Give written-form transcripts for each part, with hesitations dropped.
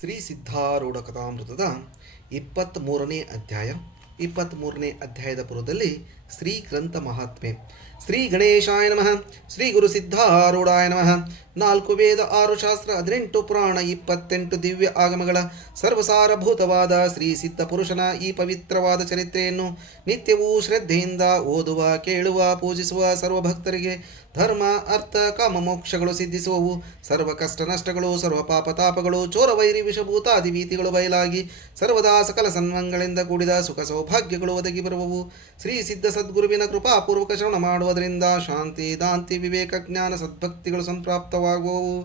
ಶ್ರೀ ಸಿದ್ಧಾರೂಢ ಕಥಾಮೃತದ 23ನೇ ಅಧ್ಯಾಯ. 23ನೇ ಅಧ್ಯಾಯದ ಪೂರ್ವದಲ್ಲಿ ಶ್ರೀ ಗ್ರಂಥ ಮಹಾತ್ಮೆ. ಶ್ರೀ ಗಣೇಶಾಯ ನಮಃ. ಶ್ರೀ ಗುರು ಸಿದ್ಧಾರೂಢಾಯ ನಮಃ. 4 ವೇದ, 6 ಶಾಸ್ತ್ರ, 18 ಪುರಾಣ, 28 ದಿವ್ಯ ಆಗಮಗಳ ಸರ್ವಸಾರಭೂತವಾದ ಶ್ರೀ ಸಿದ್ಧ ಪುರುಷನ ಈ ಪವಿತ್ರವಾದ ಚರಿತ್ರೆಯನ್ನು ನಿತ್ಯವೂ ಶ್ರದ್ಧೆಯಿಂದ ಓದುವ, ಕೇಳುವ, ಪೂಜಿಸುವ ಸರ್ವಭಕ್ತರಿಗೆ ಧರ್ಮ, ಅರ್ಥ, ಕಾಮ, ಮೋಕ್ಷಗಳು ಸಿದ್ಧಿಸುವವು. ಸರ್ವ ಕಷ್ಟ ನಷ್ಟಗಳು, ಸರ್ವ ಪಾಪ ತಾಪಗಳು, ಚೋರ ವೈರಿ ವಿಷಭೂತಾದಿ ಭೀತಿಗಳು ಬಯಲಾಗಿ ಸರ್ವದಾ ಸಕಲ ಸನ್ಮಂಗಳಿಂದ ಕೂಡಿದ ಸುಖ ಸೌಭಾಗ್ಯಗಳು ಒದಗಿ ಬರುವವು. ಶ್ರೀ ಸಿದ್ಧ ಸದ್ಗುರುವಿನ ಕೃಪಾಪೂರ್ವಕ ಶ್ರವಣ ಮಾಡುವುದರಿಂದ ಶಾಂತಿ, ದಾಂತಿ, ವಿವೇಕ, ಜ್ಞಾನ, ಸದ್ಭಕ್ತಿಗಳು ಸಂಪ್ರಾಪ್ತವಾಗುವವು.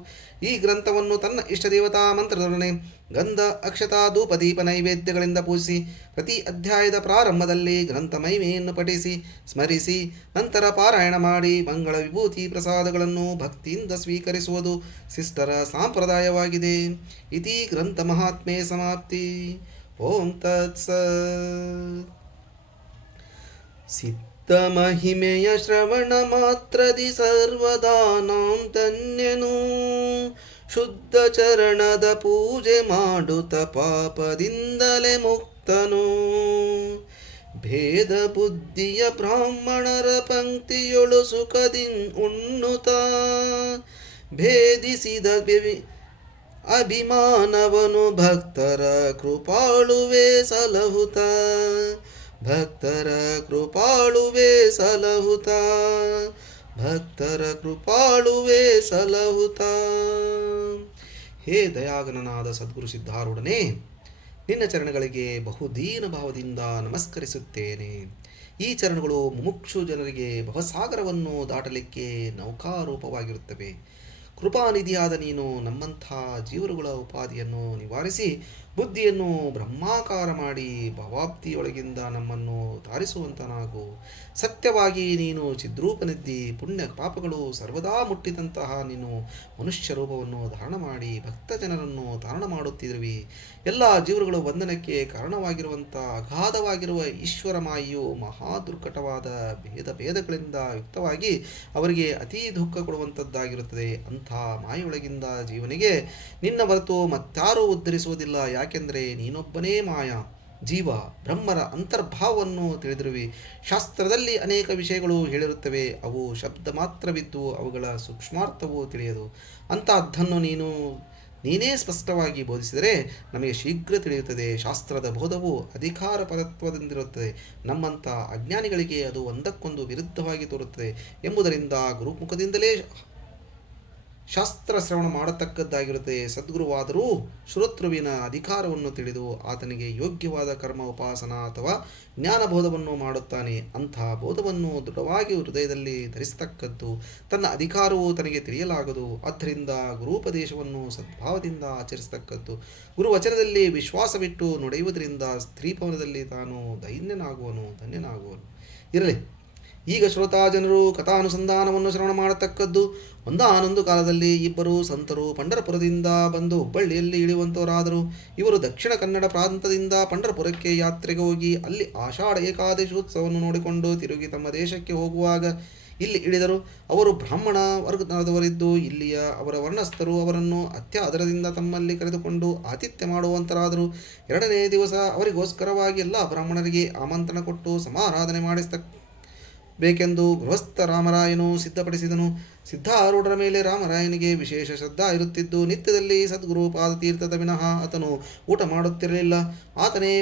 ಈ ಗ್ರಂಥವನ್ನು ತನ್ನ ಇಷ್ಟ ದೇವತಾ ಮಂತ್ರದೊಡನೆ ಗಂಧ, ಅಕ್ಷತಾ, ಧೂಪ, ದೀಪ, ನೈವೇದ್ಯಗಳಿಂದ ಪೂಜಿಸಿ ಪ್ರತಿ ಅಧ್ಯಾಯದ ಪ್ರಾರಂಭದಲ್ಲಿ ಗ್ರಂಥ ಮಹಿಮೆಯನ್ನು ಪಠಿಸಿ ಸ್ಮರಿಸಿ ನಂತರ ಪಾರಾಯಣ ಮಾಡಿ ಮಂಗಳ ವಿಭೂತಿ ಪ್ರಸಾದಗಳನ್ನು ಭಕ್ತಿಯಿಂದ ಸ್ವೀಕರಿಸುವುದು ಶಿಷ್ಟರ ಸಂಪ್ರದಾಯವಾಗಿದೆ. ಇತಿ ಗ್ರಂಥ ಮಹಾತ್ಮೆ ಸಮಾಪ್ತಿ. ಓಂ ತತ್ಸತ್. ಸಿದ್ಧ ಮಹಿಮೆಯ ಶ್ರವಣ ಮಾತ್ರದಿ ಸರ್ವದಾನಾಂ ಧನ್ಯನು, ಶುದ್ಧ ಚರಣದ ಪೂಜೆ ಮಾಡುತ್ತ ಪಾಪದಿಂದಲೇ ಮುಕ್ತನು. ಭೇದ ಬುದ್ಧಿಯ ಬ್ರಾಹ್ಮಣರ ಪಂಕ್ತಿಯೊಳು ಸುಖದಿನ್ ಉಣ್ಣುತ್ತ ಭೇದಿಸಿದ ಅಭಿಮಾನವನು ಭಕ್ತರ ಕೃಪಾಳುವೆ ಸಲಹುತ. ಭಕ್ತರ ಕೃಪಾಳುವೆ ಸಲಹುತ. ಭಕ್ತರ ಕೃಪಾಳುವೆ ಸಲಹುತ. ಹೇ ದಯಾಗಣನಾದ ಸದ್ಗುರು ಸಿದ್ಧಾರೂಢನೇ, ನಿನ್ನ ಚರಣಗಳಿಗೆ ಬಹುದೀನ ಭಾವದಿಂದ ನಮಸ್ಕರಿಸುತ್ತೇನೆ. ಈ ಚರಣಗಳು ಮುಮುಕ್ಷು ಜನರಿಗೆ ಭವಸಾಗರವನ್ನು ದಾಟಲಿಕ್ಕೆ ನೌಕಾರೂಪವಾಗಿರುತ್ತವೆ. ಕೃಪಾನಿಧಿಯಾದ ನೀನು ನಮ್ಮಂಥ ಜೀವರುಗಳ ಉಪಾಧಿಯನ್ನು ನಿವಾರಿಸಿ ಬುದ್ಧಿಯನ್ನು ಬ್ರಹ್ಮಾಕಾರ ಮಾಡಿ ಭವಾಬ್ದಿಯೊಳಗಿಂದ ನಮ್ಮನ್ನು ತಾರಿಸುವಂತನಾಗು. ಸತ್ಯವಾಗಿ ನೀನು ಚಿದ್ರೂಪನಿದ್ದಿ. ಪುಣ್ಯ ಪಾಪಗಳು ಸರ್ವದಾ ಮುಟ್ಟಿದಂತಹ ನೀನು ಮನುಷ್ಯ ರೂಪವನ್ನು ಧಾರಣ ಮಾಡಿ ಭಕ್ತ ಜನರನ್ನು ತಾರಣ ಮಾಡುತ್ತಿರುವಿ. ಎಲ್ಲ ಜೀವರುಗಳು ಬಂಧನಕ್ಕೆ ಕಾರಣವಾಗಿರುವಂಥ ಅಗಾಧವಾಗಿರುವ ಈಶ್ವರ ಮಾಯೆಯು ಮಹಾ ದುರ್ಘಟವಾದ ಭೇದಗಳಿಂದ ಯುಕ್ತವಾಗಿ ಅವರಿಗೆ ಅತೀ ದುಃಖ ಕೊಡುವಂಥದ್ದಾಗಿರುತ್ತದೆ. ಅಂಥ ಮಾಯೆಯೊಳಗಿಂದ ಜೀವನಿಗೆ ನಿನ್ನ ಹೊರತು ಮತ್ತಾರೂ ಉದ್ಧರಿಸುವುದಿಲ್ಲ. ಯಾಕೆಂದರೆ ನೀನೊಬ್ಬನೇ ಮಾಯ ಜೀವ ಬ್ರಹ್ಮರ ಅಂತರ್ಭಾವವನ್ನು ತಿಳಿದಿರುವಿ. ಶಾಸ್ತ್ರದಲ್ಲಿ ಅನೇಕ ವಿಷಯಗಳು ಹೇಳಿರುತ್ತವೆ. ಅವು ಶಬ್ದ ಮಾತ್ರವಿದ್ದು ಅವುಗಳ ಸೂಕ್ಷ್ಮಾರ್ಥವು ತಿಳಿಯದು. ಅಂತಹದ್ದನ್ನು ನೀನೇ ಸ್ಪಷ್ಟವಾಗಿ ಬೋಧಿಸಿದರೆ ನಮಗೆ ಶೀಘ್ರ ತಿಳಿಯುತ್ತದೆ. ಶಾಸ್ತ್ರದ ಬೋಧವು ಅಧಿಕಾರ ಪರತ್ವದಿಂದಿರುತ್ತದೆ. ನಮ್ಮಂಥ ಅಜ್ಞಾನಿಗಳಿಗೆ ಅದು ಒಂದಕ್ಕೊಂದು ವಿರುದ್ಧವಾಗಿ ತೋರುತ್ತದೆ ಎಂಬುದರಿಂದ ಗುರುಮುಖದಿಂದಲೇ ಶಾಸ್ತ್ರ ಶ್ರವಣ ಮಾಡತಕ್ಕದ್ದಾಗಿರುತ್ತದೆ. ಸದ್ಗುರುವಾದರೂ ಶ್ರೋತೃವಿನ ಅಧಿಕಾರವನ್ನು ತಿಳಿದು ಆತನಿಗೆ ಯೋಗ್ಯವಾದ ಕರ್ಮ, ಉಪಾಸನ ಅಥವಾ ಜ್ಞಾನಬೋಧವನ್ನು ಮಾಡುತ್ತಾನೆ. ಅಂಥ ಬೋಧವನ್ನು ದೃಢವಾಗಿ ಹೃದಯದಲ್ಲಿ ಧರಿಸತಕ್ಕದ್ದು. ತನ್ನ ಅಧಿಕಾರವು ತನಗೆ ತಿಳಿಯಲಾಗದು. ಆದ್ದರಿಂದ ಗುರುಪದೇಶವನ್ನು ಸದ್ಭಾವದಿಂದ ಆಚರಿಸತಕ್ಕದ್ದು. ಗುರುವಚನದಲ್ಲಿ ವಿಶ್ವಾಸವಿಟ್ಟು ನುಡಿಯುವುದರಿಂದ ಸ್ತ್ರೀಭವನದಲ್ಲಿ ತಾನು ಧನ್ಯನಾಗುವನು. ಇರಲಿ, ಈಗ ಶ್ರೋತಾ ಜನರು ಕಥಾನುಸಂಧಾನವನ್ನು ಶ್ರವಣ ಮಾಡತಕ್ಕದ್ದು. ಒಂದಾನೊಂದು ಕಾಲದಲ್ಲಿ ಇಬ್ಬರು ಸಂತರು ಪಂಢರಪುರದಿಂದ ಬಂದು ಹುಬ್ಬಳ್ಳಿಯಲ್ಲಿ ಇಳಿಯುವಂತವರಾದರು. ಇವರು ದಕ್ಷಿಣ ಕನ್ನಡ ಪ್ರಾಂತದಿಂದ ಪಂಢರಪುರಕ್ಕೆ ಯಾತ್ರೆಗೆ ಹೋಗಿ ಅಲ್ಲಿ ಆಷಾಢ ಏಕಾದಶೋತ್ಸವವನ್ನು ನೋಡಿಕೊಂಡು ತಿರುಗಿ ತಮ್ಮ ದೇಶಕ್ಕೆ ಹೋಗುವಾಗ ಇಲ್ಲಿ ಇಳಿದರು. ಅವರು ಬ್ರಾಹ್ಮಣ ವರ್ಗದವರಿದ್ದು ಇಲ್ಲಿಯ ಅವರ ವರ್ಣಸ್ಥರು ಅವರನ್ನು ಅತ್ಯಾದರದಿಂದ ತಮ್ಮಲ್ಲಿ ಕರೆದುಕೊಂಡು ಆತಿಥ್ಯ ಮಾಡುವಂತರಾದರು. 2ನೇ ದಿವಸ ಅವರಿಗೋಸ್ಕರವಾಗಿ ಎಲ್ಲ ಬ್ರಾಹ್ಮಣರಿಗೆ ಆಮಂತ್ರಣ ಕೊಟ್ಟು ಸಮಾರಾಧನೆ ಬೇಕೆಂದು ಗೃಹಸ್ಥ ರಾಮರಾಯನು ಸಿದ್ಧಪಡಿಸಿದನು. ಸಿದ್ಧಾರೂಢರ ಮೇಲೆ ರಾಮರಾಯನಿಗೆ ವಿಶೇಷ ಶ್ರದ್ಧಾ ಇರುತ್ತಿದ್ದು ನಿತ್ಯದಲ್ಲಿ ಸದ್ಗುರು ಪಾದತೀರ್ಥದ ವಿನಃ ಆತನು ಊಟ ಮಾಡುತ್ತಿರಲಿಲ್ಲ. ಆತನೇ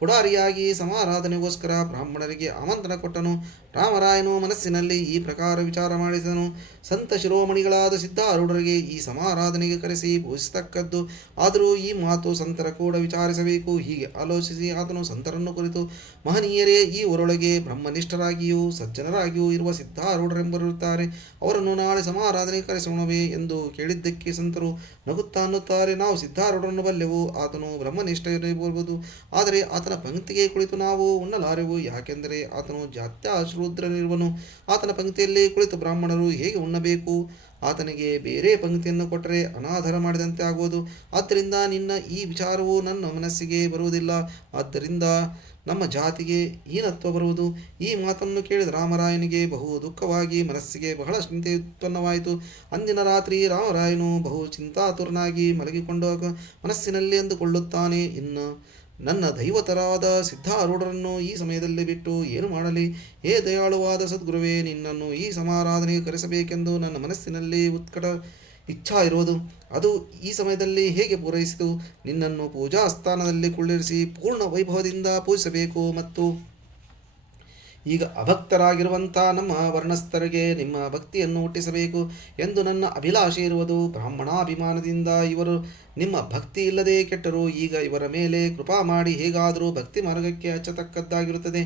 ಪುಡಾರಿಯಾಗಿ ಸಮಾರಾಧನೆಗೋಸ್ಕರ ಬ್ರಾಹ್ಮಣರಿಗೆ ಆಮಂತ್ರಣ ಕೊಟ್ಟನು. ರಾಮರಾಯನು ಮನಸ್ಸಿನಲ್ಲಿ ಈ ಪ್ರಕಾರ ವಿಚಾರ ಮಾಡಿದನು. ಸಂತ ಶಿರೋಮಣಿಗಳಾದ ಸಿದ್ಧಾರೂಢರಿಗೆ ಈ ಸಮಾರಾಧನೆಗೆ ಕರೆಸಿ ಪೂಜಿಸತಕ್ಕದ್ದು. ಆದರೂ ಈ ಮಾತು ಸಂತರ ಕೂಡ ವಿಚಾರಿಸಬೇಕು. ಹೀಗೆ ಆಲೋಚಿಸಿ ಆತನು ಸಂತರನ್ನು ಕುರಿತು, ಮಹನೀಯರೇ, ಈ ಊರೊಳಗೆ ಬ್ರಹ್ಮನಿಷ್ಠರಾಗಿಯೂ ಸಜ್ಜನರಾಗಿಯೂ ಇರುವ ಸಿದ್ಧಾರೂಢರೆಂಬರಿರುತ್ತಾರೆ. ಅವರನ್ನು ನಾಳೆ ಸಮಾರಾಧನೆಗೆ ಕರೆಸೋಣವೇ ಎಂದು ಕೇಳಿದ್ದಕ್ಕೆ ಸಂತರು ನಗುತ್ತಾ ಅನ್ನುತ್ತಾರೆ, ನಾವು ಸಿದ್ಧಾರೂಢರನ್ನು ಬಲ್ಲೆವು. ಆತನು ಬ್ರಹ್ಮನಿಷ್ಠರಿರಬಹುದು, ಆದರೆ ಆತನ ಪಂಕ್ತಿಗೆ ಕುಳಿತು ನಾವು ಉಣ್ಣಲಾರೆವು. ಯಾಕೆಂದರೆ ಆತನು ಜಾತ್ಯ ಶೂದ್ರನಿರುವನು. ಆತನ ಪಂಕ್ತಿಯಲ್ಲಿ ಕುಳಿತು ಬ್ರಾಹ್ಮಣರು ಹೇಗೆ ಉಣ್ಣಬೇಕು? ಆತನಿಗೆ ಬೇರೆ ಪಂಕ್ತಿಯನ್ನು ಕೊಟ್ಟರೆ ಅನಾದರ ಮಾಡಿದಂತೆ ಆಗುವುದು. ಆದ್ದರಿಂದ ನಿನ್ನ ಈ ವಿಚಾರವು ನನ್ನ ಮನಸ್ಸಿಗೆ ಬರುವುದಿಲ್ಲ. ಆದ್ದರಿಂದ ನಮ್ಮ ಜಾತಿಗೆ ಹೀನತ್ವ ಬರುವುದು. ಈ ಮಾತನ್ನು ಕೇಳಿದ ರಾಮರಾಯನಿಗೆ ಬಹು ದುಃಖವಾಗಿ ಮನಸ್ಸಿಗೆ ಬಹಳ ಚಿಂತೆ ಉತ್ಪನ್ನವಾಯಿತು. ಅಂದಿನ ರಾತ್ರಿ ರಾಮರಾಯನು ಬಹು ಚಿಂತಾತುರನಾಗಿ ಮಲಗಿಕೊಂಡಾಗ ಮನಸ್ಸಿನಲ್ಲಿ ಅಂದುಕೊಳ್ಳುತ್ತಾನೆ, ಇನ್ನು ನನ್ನ ದೈವತರಾದ ಸಿದ್ಧಾರೂಢರನ್ನು ಈ ಸಮಯದಲ್ಲಿ ಬಿಟ್ಟು ಏನು ಮಾಡಲಿ? ಹೇ ದಯಾಳುವಾದ ಸದ್ಗುರುವೇ, ನಿನ್ನನ್ನು ಈ ಸಮಾರಾಧನೆಗೆ ಕರೆಸಬೇಕೆಂದು ನನ್ನ ಮನಸ್ಸಿನಲ್ಲಿ ಉತ್ಕಟ ಇಚ್ಛಾ ಇರುವುದು. ಅದು ಈ ಸಮಯದಲ್ಲಿ ಹೇಗೆ ಪೂರೈಸಿತು? ನಿನ್ನನ್ನು ಪೂಜಾ ಸ್ಥಾನದಲ್ಲಿ ಕುಳ್ಳಿರಿಸಿ ಪೂರ್ಣ ವೈಭವದಿಂದ ಪೂಜಿಸಬೇಕು ಮತ್ತು ಈಗ ಅಭಕ್ತರಾಗಿರುವಂಥ ನಮ್ಮ ವರ್ಣಸ್ಥರಿಗೆ ನಿಮ್ಮ ಭಕ್ತಿಯನ್ನು ಹುಟ್ಟಿಸಬೇಕು ಎಂದು ನನ್ನ ಅಭಿಲಾಷೆ ಇರುವುದು. ಬ್ರಾಹ್ಮಣಾಭಿಮಾನದಿಂದ ಇವರು ನಿಮ್ಮ ಭಕ್ತಿ ಇಲ್ಲದೆ ಕೆಟ್ಟರು. ಈಗ ಇವರ ಮೇಲೆ ಕೃಪಾ ಮಾಡಿ ಹೇಗಾದರೂ ಭಕ್ತಿ ಮಾರ್ಗಕ್ಕೆ ಹಚ್ಚತಕ್ಕದ್ದಾಗಿರುತ್ತದೆ.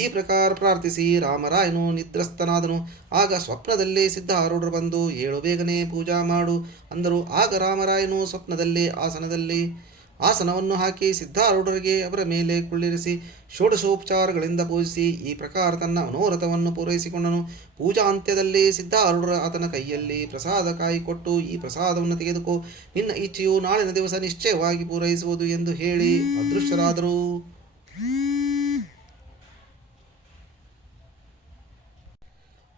ಈ ಪ್ರಕಾರ ಪ್ರಾರ್ಥಿಸಿ ರಾಮರಾಯನು ನಿದ್ರಸ್ತನಾದನು. ಆಗ ಸ್ವಪ್ನದಲ್ಲಿ ಸಿದ್ಧಾರೂಢರು ಬಂದು, ಏಳು ಬೇಗನೆ ಪೂಜಾ ಮಾಡು ಅಂದರು. ಆಗ ರಾಮರಾಯನು ಸ್ವಪ್ನದಲ್ಲಿ ಆಸನವನ್ನು ಹಾಕಿ ಸಿದ್ಧಾರೂಢರಿಗೆ ಅವರ ಮೇಲೆ ಕುಳ್ಳಿರಿಸಿ ಷೋಡಶೋಪಚಾರಗಳಿಂದ ಪೂಜಿಸಿ ಈ ಪ್ರಕಾರ ತನ್ನ ಮನೋರಥವನ್ನು ಪೂರೈಸಿಕೊಂಡನು. ಪೂಜಾ ಅಂತ್ಯದಲ್ಲಿ ಸಿದ್ಧಾರೂಢರ ಆತನ ಕೈಯಲ್ಲಿ ಪ್ರಸಾದ ಕಾಯಿ ಕೊಟ್ಟು, ಈ ಪ್ರಸಾದವನ್ನು ತೆಗೆದುಕೋ, ನಿನ್ನ ಇಚ್ಛೆಯು ನಾಳಿನ ದಿವಸ ನಿಶ್ಚಯವಾಗಿ ಪೂರೈಸುವುದು ಎಂದು ಹೇಳಿ ಅದೃಶ್ಯರಾದರು.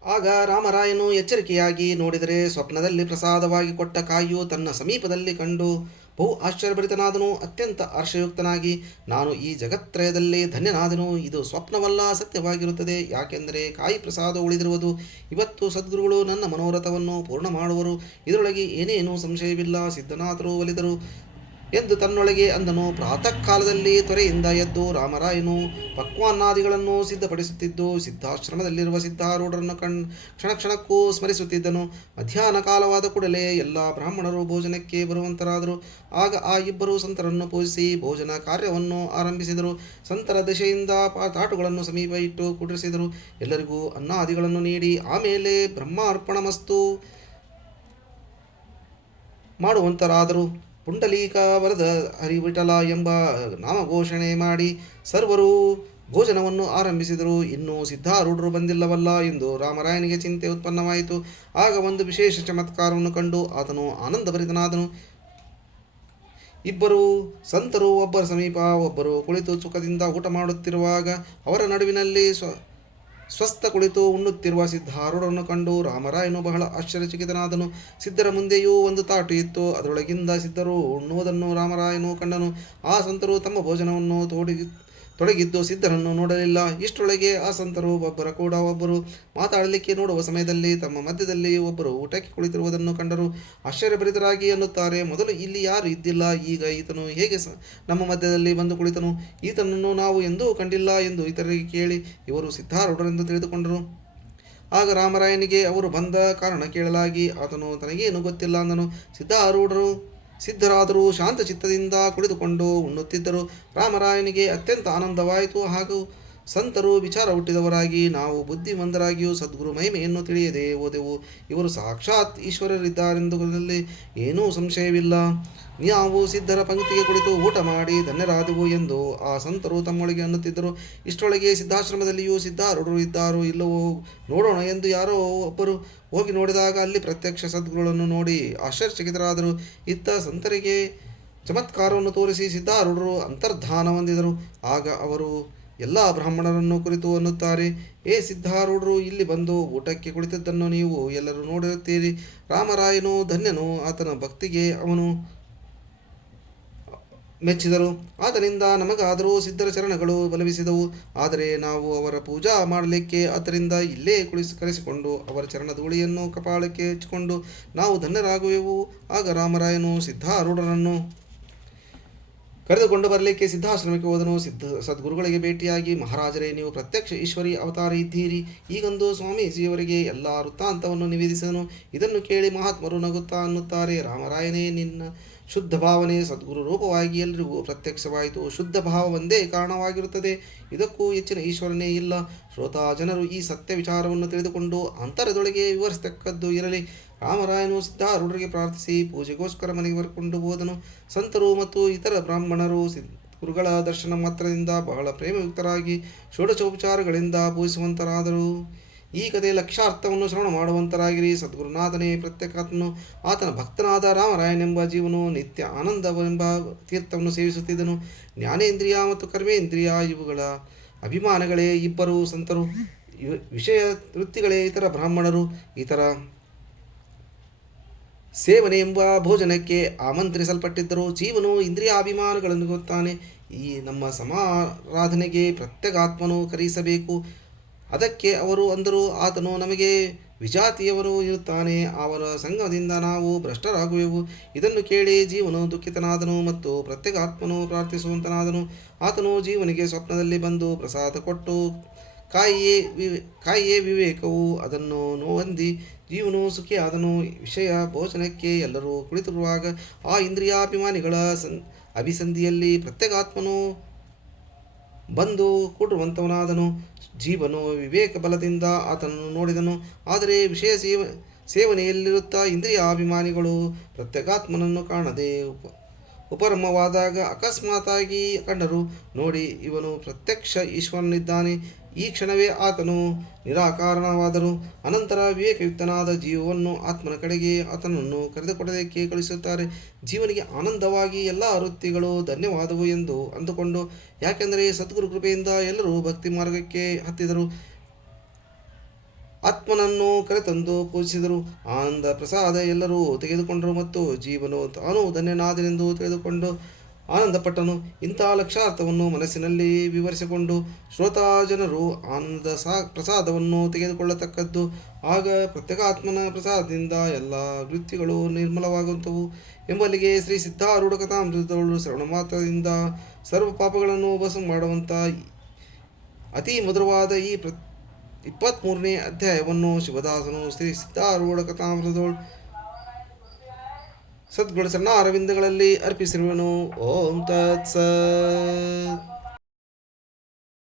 ಆಗ ರಾಮರಾಯನು ಎಚ್ಚರಿಕೆಯಾಗಿ ನೋಡಿದರೆ ಸ್ವಪ್ನದಲ್ಲಿ ಪ್ರಸಾದವಾಗಿ ಕೊಟ್ಟ ಕಾಯಿಯು ತನ್ನ ಸಮೀಪದಲ್ಲಿ ಕಂಡು ಬಹು ಆಶ್ಚರ್ಯಭರಿತನಾದನು. ಅತ್ಯಂತ ಹರ್ಷಯುಕ್ತನಾಗಿ, ನಾನು ಈ ಜಗತ್ರಯದಲ್ಲಿ ಧನ್ಯನಾದನು. ಇದು ಸ್ವಪ್ನವಲ್ಲ, ಸತ್ಯವಾಗಿರುತ್ತದೆ. ಯಾಕೆಂದರೆ ಕಾಯಿ ಪ್ರಸಾದ ಉಳಿದಿರುವುದು. ಇವತ್ತು ಸದ್ಗುರುಗಳು ನನ್ನ ಮನೋರಥವನ್ನು ಪೂರ್ಣ ಮಾಡುವರು. ಇದರೊಳಗೆ ಏನೇನೂ ಸಂಶಯವಿಲ್ಲ. ಸಿದ್ಧನಾಥರು ಒಲಿದರು ಎಂದು ತನ್ನೊಳಗೆ ಅಂದನು. ಪ್ರಾತಃ ಕಾಲದಲ್ಲಿ ತ್ವರೆಯಿಂದ ಎದ್ದು ರಾಮರಾಯನು ಪಕ್ವಾನ್ನಾದಿಗಳನ್ನು ಸಿದ್ಧಪಡಿಸುತ್ತಿದ್ದು ಸಿದ್ಧಾಶ್ರಮದಲ್ಲಿರುವ ಸಿದ್ಧಾರೂಢರನ್ನು ಕ್ಷಣ ಕ್ಷಣಕ್ಕೂ ಸ್ಮರಿಸುತ್ತಿದ್ದನು. ಮಧ್ಯಾಹ್ನ ಕಾಲವಾದ ಕೂಡಲೇ ಎಲ್ಲ ಬ್ರಾಹ್ಮಣರು ಭೋಜನಕ್ಕೆ ಬರುವಂತರಾದರು. ಆಗ ಆ ಇಬ್ಬರು ಸಂತರನ್ನು ಪೂಜಿಸಿ ಭೋಜನ ಕಾರ್ಯವನ್ನು ಆರಂಭಿಸಿದರು. ಸಂತರ ದಶೆಯಿಂದ ತಾಟುಗಳನ್ನು ಸಮೀಪ ಇಟ್ಟು ಕುಡಿಸಿದರು. ಎಲ್ಲರಿಗೂ ಅನ್ನಾದಿಗಳನ್ನು ನೀಡಿ ಆಮೇಲೆ ಬ್ರಹ್ಮಾರ್ಪಣಮಸ್ತು ಮಾಡುವಂತರಾದರು. ಪುಂಡಲೀಕ ವರದ ಹರಿವಿಠಲ ಎಂಬ ನಾಮಘೋಷಣೆ ಮಾಡಿ ಸರ್ವರು ಭೋಜನವನ್ನು ಆರಂಭಿಸಿದರು. ಇನ್ನೂ ಸಿದ್ಧಾರೂಢರು ಬಂದಿಲ್ಲವಲ್ಲ ಎಂದು ರಾಮರಾಯನಿಗೆ ಚಿಂತೆ ಉತ್ಪನ್ನವಾಯಿತು. ಆಗ ಒಂದು ವಿಶೇಷ ಚಮತ್ಕಾರವನ್ನು ಕಂಡು ಆತನು ಆನಂದಭರಿತನಾದನು. ಇಬ್ಬರು ಸಂತರು ಒಬ್ಬರ ಸಮೀಪ ಒಬ್ಬರು ಕುಳಿತು ಸುಖದಿಂದ ಊಟ ಮಾಡುತ್ತಿರುವಾಗ ಅವರ ನಡುವಿನಲ್ಲಿ ಸ್ವಸ್ಥ ಕುಳಿತು ಉಣ್ಣುತ್ತಿರುವ ಸಿದ್ಧಾರೂಢರನ್ನು ಕಂಡು ರಾಮರಾಯನು ಬಹಳ ಆಶ್ಚರ್ಯಚಕಿತನಾದನು. ಸಿದ್ಧರ ಮುಂದೆಯೂ ಒಂದು ತಾಟು ಇತ್ತು. ಅದರೊಳಗಿಂದ ಸಿದ್ಧರು ಉಣ್ಣುವುದನ್ನು ರಾಮರಾಯನು ಕಂಡನು. ಆ ಸಂತರು ತಮ್ಮ ಭೋಜನವನ್ನು ತೊಡಗಿದ್ದು ಸಿದ್ಧರನ್ನು ನೋಡಲಿಲ್ಲ. ಇಷ್ಟರೊಳಗೆ ಆ ಸಂತರು ಒಬ್ಬರ ಕೂಡ ಒಬ್ಬರು ಮಾತಾಡಲಿಕ್ಕೆ ನೋಡುವ ಸಮಯದಲ್ಲಿ ತಮ್ಮ ಮಧ್ಯದಲ್ಲಿ ಒಬ್ಬರು ಊಟಕ್ಕೆ ಕುಳಿತಿರುವುದನ್ನು ಕಂಡರು. ಆಶ್ಚರ್ಯಭರಿತರಾಗಿ ಅನ್ನುತ್ತಾರೆ, ಮೊದಲು ಇಲ್ಲಿ ಯಾರು ಇದ್ದಿಲ್ಲ, ಈಗ ಈತನು ಹೇಗೆ ನಮ್ಮ ಮಧ್ಯದಲ್ಲಿ ಬಂದು ಕುಳಿತನು? ಈತನನ್ನು ನಾವು ಎಂದೂ ಕಂಡಿಲ್ಲ ಎಂದು ಇತರರಿಗೆ ಕೇಳಿ ಇವರು ಸಿದ್ಧಾರೂಢರೆಂದು ತಿಳಿದುಕೊಂಡರು. ಆಗ ರಾಮರಾಯನಿಗೆ ಅವರು ಬಂದ ಕಾರಣ ಕೇಳಲಾಗಿ ಆತನು ತನಗೇನು ಗೊತ್ತಿಲ್ಲ ಅಂದನು. ಸಿದ್ಧರಾದರೂ ಶಾಂತ ಚಿತ್ತದಿಂದ ಕುಳಿತುಕೊಂಡು ಉಣ್ಣುತ್ತಿದ್ದರು. ರಾಮರಾಯನಿಗೆ ಅತ್ಯಂತ ಆನಂದವಾಯಿತು. ಹಾಗೂ ಸಂತರು ವಿಚಾರ ಹುಟ್ಟಿದವರಾಗಿ ನಾವು ಬುದ್ಧಿಮಂದರಾಗಿಯೂ ಸದ್ಗುರು ಮಹಿಮೆಯನ್ನು ತಿಳಿಯದೆ ಹೋದೆವು. ಇವರು ಸಾಕ್ಷಾತ್ ಈಶ್ವರರಿದ್ದಾರೆಂದುದರಲ್ಲಿ ಏನೂ ಸಂಶಯವಿಲ್ಲ. ನಾವು ಸಿದ್ಧರ ಪಂಕ್ತಿಗೆ ಕುಳಿತು ಊಟ ಮಾಡಿ ಧನ್ಯರಾದೆವು ಎಂದು ಆ ಸಂತರು ತಮ್ಮೊಳಗೆ ಅನ್ನುತ್ತಿದ್ದರು. ಇಷ್ಟರೊಳಗೆ ಸಿದ್ಧಾಶ್ರಮದಲ್ಲಿಯೂ ಸಿದ್ಧಾರೂಢರು ಇದ್ದಾರೋ ಇಲ್ಲವೋ ನೋಡೋಣ ಎಂದು ಯಾರೋ ಒಬ್ಬರು ಹೋಗಿ ನೋಡಿದಾಗ ಅಲ್ಲಿ ಪ್ರತ್ಯಕ್ಷ ಸದ್ಗುರುಗಳನ್ನು ನೋಡಿ ಆಶ್ಚರ್ಯಚಕಿತರಾದರು. ಇತ್ತ ಸಂತರಿಗೆ ಚಮತ್ಕಾರವನ್ನು ತೋರಿಸಿ ಸಿದ್ಧಾರೂಢರು ಅಂತರ್ಧಾನ ಹೊಂದಿದರು. ಆಗ ಅವರು ಎಲ್ಲ ಬ್ರಾಹ್ಮಣರನ್ನು ಕುರಿತು ಅನ್ನುತ್ತಾರೆ, ಏ ಸಿದ್ಧಾರೂಢರು, ಇಲ್ಲಿ ಬಂದು ಊಟಕ್ಕೆ ಕುಳಿತದ್ದನ್ನು ನೀವು ಎಲ್ಲರೂ ನೋಡಿರುತ್ತೀರಿ. ರಾಮರಾಯನು ಧನ್ಯನು. ಆತನ ಭಕ್ತಿಗೆ ಅವನು ಮೆಚ್ಚಿದರು. ಆದ್ದರಿಂದ ನಮಗಾದರೂ ಸಿದ್ಧರ ಚರಣಗಳು ಬಲವಿಸಿದವು. ಆದರೆ ನಾವು ಅವರ ಪೂಜಾ ಮಾಡಲಿಕ್ಕೆ ಆದ್ದರಿಂದ ಇಲ್ಲೇ ಕರೆಸಿಕೊಂಡು ಅವರ ಚರಣ ಧೂಳಿಯನ್ನು ಕಪಾಳಕ್ಕೆ ಹಚ್ಚಿಕೊಂಡು ನಾವು ಧನ್ಯರಾಗುವೆವು. ಆಗ ರಾಮರಾಯನು ಸಿದ್ಧಾರೂಢರನ್ನು ಕರೆದುಕೊಂಡು ಬರಲಿಕ್ಕೆ ಸಿದ್ಧಾಶ್ರಮಕ್ಕೆ ಹೋದನು. ಸದ್ಗುರುಗಳಿಗೆ ಭೇಟಿಯಾಗಿ, ಮಹಾರಾಜರೇ, ನೀವು ಪ್ರತ್ಯಕ್ಷ ಈಶ್ವರಿ ಅವತಾರ ಇದ್ದೀರಿ. ಈಗೊಂದು ಸ್ವಾಮೀಜಿಯವರಿಗೆ ಎಲ್ಲ ವೃತ್ತಾಂತವನ್ನು ನಿವೇದಿಸಿದನು. ಇದನ್ನು ಕೇಳಿ ಮಹಾತ್ಮರು ನಗುತ್ತಾ ಅನ್ನುತ್ತಾರೆ, ರಾಮರಾಯನೇ, ನಿನ್ನ ಶುದ್ಧ ಭಾವನೆ ಸದ್ಗುರು ರೂಪವಾಗಿ ಎಲ್ಲರಿಗೂ ಪ್ರತ್ಯಕ್ಷವಾಯಿತು. ಶುದ್ಧ ಭಾವ ಒಂದೇ ಕಾರಣವಾಗಿರುತ್ತದೆ. ಇದಕ್ಕೂ ಹೆಚ್ಚಿನ ಈಶ್ವರನೇ ಇಲ್ಲ. ಶ್ರೋತಾ ಜನರು ಈ ಸತ್ಯ ವಿಚಾರವನ್ನು ತಿಳಿದುಕೊಂಡು ಅಂತರದೊಳಗೆ ವಿವರಿಸತಕ್ಕದ್ದು ಇರಲಿ. ರಾಮರಾಯನು ಸಿದ್ಧಾರೂಢರಿಗೆ ಪ್ರಾರ್ಥಿಸಿ ಪೂಜೆಗೋಸ್ಕರ ಮನೆಗೆ ಬರ್ಕೊಂಡು ಹೋದನು. ಸಂತರು ಮತ್ತು ಇತರ ಬ್ರಾಹ್ಮಣರು ಗುರುಗಳ ದರ್ಶನ ಮಾತ್ರದಿಂದ ಬಹಳ ಪ್ರೇಮಯುಕ್ತರಾಗಿ ಷೋಡಶೋಪಚಾರಗಳಿಂದ ಪೂಜಿಸುವಂತರಾದರು. ಈ ಕಥೆಯ ಲಕ್ಷ್ಯಾರ್ಥವನ್ನು ಶ್ರವಣ ಮಾಡುವಂತರಾಗಿರಿ. ಸದ್ಗುರುನಾಥನೇ ಪ್ರತ್ಯೇಕಾತ್ಮನು, ಆತನ ಭಕ್ತನಾದ ರಾಮರಾಯನೆಂಬ ಜೀವನು ನಿತ್ಯ ಆನಂದವೆಂಬ ತೀರ್ಥವನ್ನು ಸೇವಿಸುತ್ತಿದ್ದನು. ಜ್ಞಾನೇಂದ್ರಿಯ ಮತ್ತು ಕರ್ಮೇಂದ್ರಿಯ ಇವುಗಳ ಅಭಿಮಾನಗಳೇ ಇಬ್ಬರು ಸಂತರು. ವಿಷಯ ವೃತ್ತಿಗಳೇ ಇತರ ಬ್ರಾಹ್ಮಣರು. ಇತರ ಸೇವನೆ ಎಂಬ ಭೋಜನಕ್ಕೆ ಆಮಂತ್ರಿಸಲ್ಪಟ್ಟಿದ್ದರು. ಜೀವನು ಇಂದ್ರಿಯಾಭಿಮಾನಗಳನ್ನು ಗೊತ್ತಾನೆ. ಈ ನಮ್ಮ ಸಮಾರಾಧನೆಗೆ ಪ್ರತ್ಯೇಕಾತ್ಮನು ಕರೆಯಿಸಬೇಕು. ಅದಕ್ಕೆ ಅವರು ಅಂದರು, ಆತನು ನಮಗೆ ವಿಜಾತಿಯವರು ಇರುತ್ತಾನೆ, ಅವರ ಸಂಗಮದಿಂದ ನಾವು ಭ್ರಷ್ಟರಾಗುವೆವು. ಇದನ್ನು ಕೇಳಿ ಜೀವನು ದುಃಖಿತನಾದನು ಮತ್ತು ಪ್ರತ್ಯೇಕಾತ್ಮನು ಪ್ರಾರ್ಥಿಸುವಂತನಾದನು. ಆತನು ಜೀವನಿಗೆ ಸ್ವಪ್ನದಲ್ಲಿ ಬಂದು ಪ್ರಸಾದ ಕೊಟ್ಟು, ಕಾಯಿಯೇ ವಿವೇಕವು, ಅದನ್ನು ಹೊಂದಿ ಜೀವನು ಸುಖಿಯಾದನು. ವಿಷಯ ಭೋಜನಕ್ಕೆ ಎಲ್ಲರೂ ಕುಳಿತಿರುವಾಗ ಆ ಇಂದ್ರಿಯಾಭಿಮಾನಿಗಳ ಅಭಿಸಂಧಿಯಲ್ಲಿ ಪ್ರತ್ಯೇಕಾತ್ಮನು ಬಂದು ಕೂಡುವಂತವನಾದನು. ಜೀವನು ವಿವೇಕ ಬಲದಿಂದ ಆತನನ್ನು ನೋಡಿದನು. ಆದರೆ ವಿಷಯ ಸೇವನೆಯಲ್ಲಿರುತ್ತಾ ಇಂದ್ರಿಯಾಭಿಮಾನಿಗಳು ಪ್ರತ್ಯೇಕಾತ್ಮನನ್ನು ಕಾಣದೆ ಉಪರಮವಾದಾಗ ಅಕಸ್ಮಾತಾಗಿ ಕಂಡರು. ನೋಡಿ, ಇವನು ಪ್ರತ್ಯಕ್ಷ ಈಶ್ವರನಿದ್ದಾನೆ. ಈ ಕ್ಷಣವೇ ಆತನು ನಿರಾಕಾರವಾದರು. ಅನಂತರ ವಿವೇಕಯುಕ್ತನಾದ ಜೀವವನ್ನು ಆತ್ಮನ ಕಡೆಗೆ ಆತನನ್ನು ಕರೆದುಕೊಡೋದಕ್ಕೆ ಕಳಿಸುತ್ತಾರೆ. ಜೀವನಿಗೆ ಆನಂದವಾಗಿ ಎಲ್ಲ ವೃತ್ತಿಗಳು ಧನ್ಯವಾದವು ಎಂದು ಅಂದುಕೊಂಡು, ಯಾಕೆಂದರೆ ಸದ್ಗುರು ಕೃಪೆಯಿಂದ ಎಲ್ಲರೂ ಭಕ್ತಿ ಮಾರ್ಗಕ್ಕೆ ಹತ್ತಿದರು, ಆತ್ಮನನ್ನು ಕರೆತಂದು ಪೂಜಿಸಿದರು. ಆನಂದ ಪ್ರಸಾದ ಎಲ್ಲರೂ ತೆಗೆದುಕೊಂಡರು ಮತ್ತು ಜೀವನು ತಾನು ಧನ್ಯನಾದನೆಂದು ತಿಳಿದುಕೊಂಡು ಆನಂದಪಟ್ಟನು. ಇಂಥ ಲಕ್ಷ್ಯಾರ್ಥವನ್ನು ಮನಸ್ಸಿನಲ್ಲಿ ವಿವರಿಸಿಕೊಂಡು ಶ್ರೋತಾ ಜನರು ಆನಂದದ ಪ್ರಸಾದವನ್ನು ತೆಗೆದುಕೊಳ್ಳತಕ್ಕದ್ದು. ಆಗ ಪ್ರತ್ಯೇಕಾತ್ಮನ ಪ್ರಸಾದದಿಂದ ಎಲ್ಲ ವೃತ್ತಿಗಳು ನಿರ್ಮಲವಾಗುತ್ತವು ಎಂಬಲ್ಲಿಗೆ ಶ್ರೀ ಸಿದ್ಧಾರೂಢ ಕಥಾಮೃತದಳು ಶ್ರವಣ ಮಾತ್ರದಿಂದ ಸರ್ವ ಪಾಪಗಳನ್ನು ಭಸ್ಮ ಮಾಡುವಂಥ ಅತಿ ಮಧುರವಾದ ಈ 23ನೇ ಅಧ್ಯಾಯವನ್ನು ಶಿವದಾಸನು ಶ್ರೀ ಸಿದ್ಧಾರೂಢ ಕಥಾಮೃತದಳು ಸದ್ಗುಣ ಸಣ್ಣ ಅರವಿಂದಗಳಲ್ಲಿ ಅರ್ಪಿಸಿರುವನು. ಓಂ ತತ್ಸತ್.